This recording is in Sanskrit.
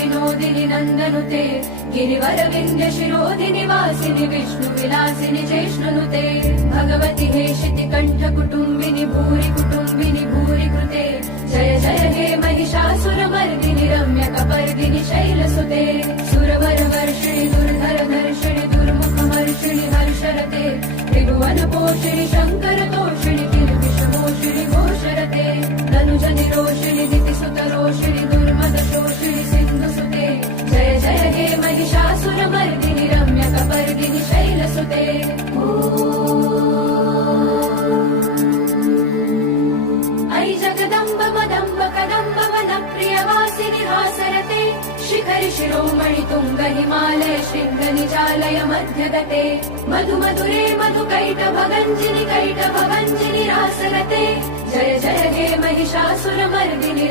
विनोदिनि नन्दनुते गिरिवर विन्ध्य शिरोधिनि वासिनि विष्णु विलासिनि चेष्णुनुते भगवति हेशिति कण्ठ कुटुम्बिनि भूरि कृते जय जय हे महिषासुरमर्दिनि रम्य कपर्दिनि शैलसुते सुरवर वर्षिणि दुर्धर धर्षिणि दुर्मुखमर्षिणि हर्षरते त्रिभुवन पोषिणि शङ्कर तोषिणि किल्बिषमोषिणि घोषरते तनुज निरोषिणि दितिसुतरोषिणि दुर्मद शोषिणि सिन्धुसुते जय जय हे महिषासुरमर्दिनि रम्य कपर्दिनि शैलसुते ऐ जगदम्ब मदम्ब कदम्ब वनप्रियवासिनि हासरते शिखरि शिरोमणि तुङ्ग हिमालय शृङ्ग निजालय मध्यगते मधु मधुरे मधुकैटभगञ्जिनि रासरते जय जय हे महिषासुरमर्दिनि